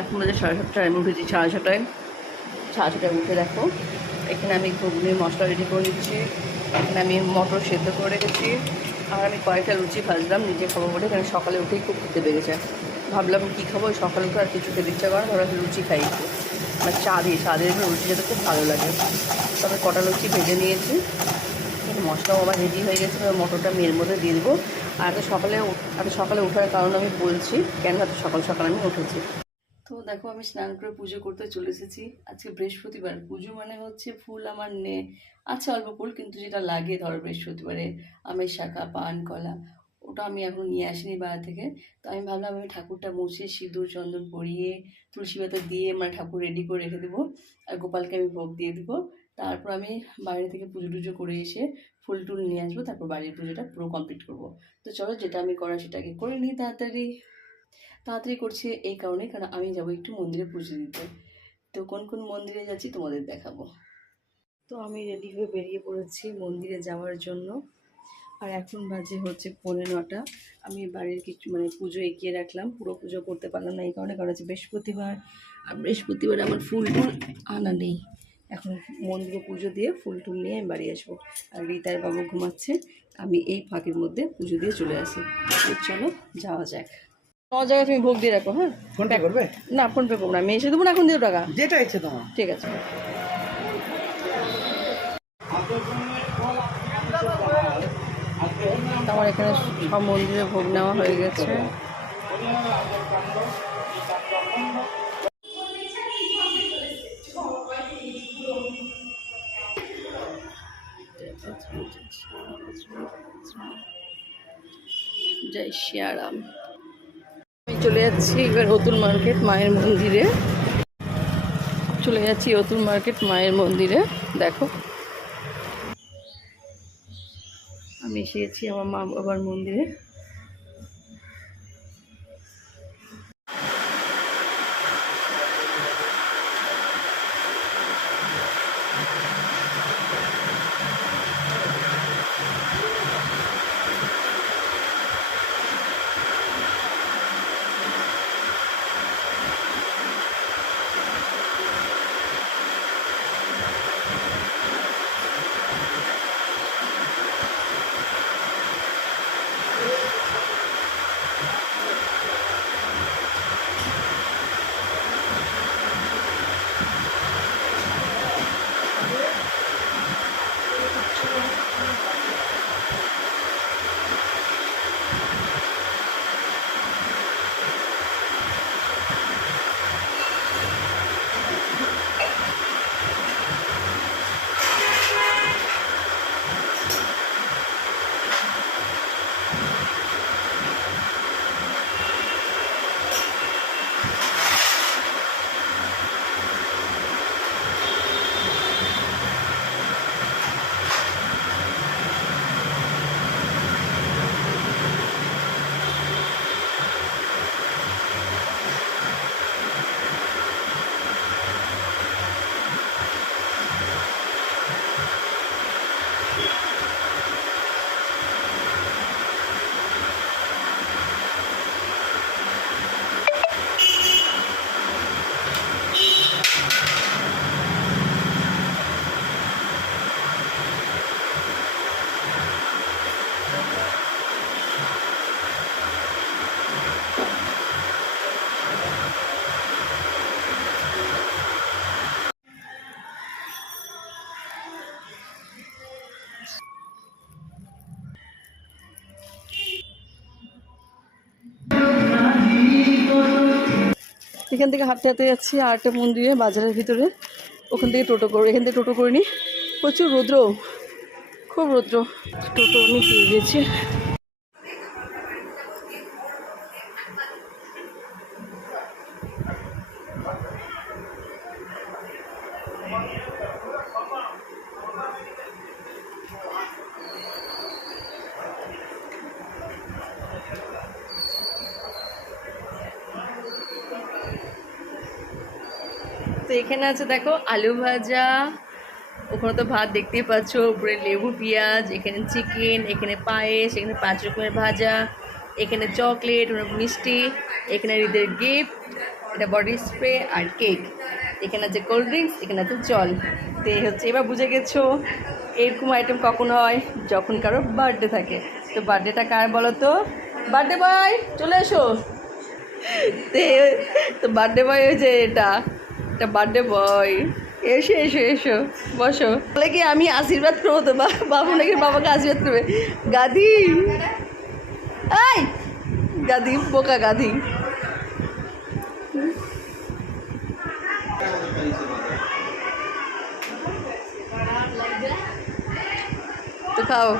এখন বাজে 7:30, আমি উঠেছি 6:30। 6:30 উঠে দেখো এখানে আমি ঘুগনির মশলা রেডি করে নিচ্ছি। এখানে আমি মটর সেদ্ধ করে রেখেছি, আর আমি কয়েকটা লুচি ভাজলাম নিজে খাবো বলে, কারণ সকালে উঠেই খুব খেতে পেরেছে। ভাবলাম কী খাবো, সকালে উঠে আর কিছু খেতে ইচ্ছা করে না, ধরো লুচি খাই একটু, মানে চা দিয়ে লুচি খেতে খুব ভালো লাগে। তবে কটা লুচি ভেজে নিয়েছি, মশলাও আমার রেডি হয়ে গেছে। মটরটা আমি এর মধ্যে দিয়ে দেবো। আর এত সকালে ওঠার কারণ আমি বলছি কেন এত সকাল সকাল আমি উঠেছি। তো দেখো আমি স্নান করে পুজো করতে চলে এসেছি। আজকে বৃহস্পতিবার, পুজো মানে হচ্ছে ফুল আমার আছে অল্প ফুল, কিন্তু যেটা লাগে ধরো বৃহস্পতিবারে আমের শাখা, পান, কলা, ওটা আমি এখন নিয়ে আসিনি বাইরে থেকে। তো আমি ভাবলাম আমি ঠাকুরটা মুছে সিঁদুর চন্দন পরিয়ে তুলসী পাতা দিয়ে মানে ঠাকুর রেডি করে রেখে দেবো, আর গোপালকে আমি ভোগ দিয়ে দেবো। তারপর আমি বাইরে থেকে পুজো টুজো করে এসে ফুল টুল নিয়ে আসবো, তারপর বাড়ির পুজোটা পুরো কমপ্লিট করবো। তো চলো, যেটা আমি করার সেটাকে করে নিই তাড়াতাড়ি। তাড়াতাড়ি করছি এই কারণে, কারণ আমি যাবো একটু মন্দিরে পুজো দিতে। তো কোন কোন মন্দিরে যাচ্ছি তোমাদের দেখাবো। তো আমি রেডি হয়ে বেরিয়ে পড়েছি মন্দিরে যাওয়ার জন্য। আর এখন বাজে হচ্ছে 9:15। আমি বাড়ির কিছু মানে পুজো এগিয়ে রাখলাম, পুরো পুজো করতে পারলাম না এই কারণে, কারণ হচ্ছে বৃহস্পতিবার, আর বৃহস্পতিবার আমার ফুল টুল আনা নেই। এখন মন্দিরে পুজো দিয়ে ফুল টুল নিয়ে আমি বাড়ি আসবো। আর রিতার বাবু ঘুমাচ্ছে, আমি এই ফাঁকের মধ্যে পুজো দিয়ে চলে আসি। তো চলো যাওয়া যাক। আমার জায়গায় তুমি ভোগ দিয়ে রাখো। হ্যাঁ, ফোনপে করবে? না ফোনপে করবো না, আমি এসে দেবো না, এখন দিও টাকা। যেটা ইচ্ছে তোমার। ঠিক আছে। আমার এখানে সব মন্দিরে ভোগ নেওয়া হয়ে গেছে। জয় শ্রীরাম। আমি চলে যাচ্ছি এবার অতুল মার্কেট মায়ের মন্দিরে। চলে যাচ্ছি অতুল মার্কেট মায়ের মন্দিরে। দেখো আমি এসে গেছি আমার মা বাবার মন্দিরে। এখান থেকে হাঁটতে হাঁটতে যাচ্ছি আরেকটা মন্দিরে বাজারের ভিতরে। ওখান থেকে এখান থেকে টোটো করে নিই। প্রচুর রৌদ্র, খুব রৌদ্র। টোটো আমি পেয়ে গেছি। তো এখানে আছে দেখো আলু ভাজা, ওখানে তো ভাত দেখতেই পাচ্ছ, উপরে লেবু পেঁয়াজ, এখানে চিকেন, এখানে পায়েস, এখানে 5 রকমের ভাজা, এখানে চকলেট, মিষ্টি, এখানে ঈদের গিফট, এটা বডি স্প্রে আর কেক। এখানে আছে কোল্ড ড্রিঙ্কস, এখানে আছে জল। তো এই হচ্ছে, এবার বুঝে গেছো এরকম আইটেম কখন হয়, যখন কারো বার্থডে থাকে। তো বার্থডেটা কার বলো তো? বার্থডে বয় চলে এসো। তো বার্থডে বয় ওই যে এটা বার্থডে বয়। এসো এসো এসো, বসো। বলে কি আমি আশীর্বাদ করবো তো, বাবু নাকি বাবাকে আশীর্বাদ করবে। গাধি, এই গাধি, বোকা গাধি। তো খাও।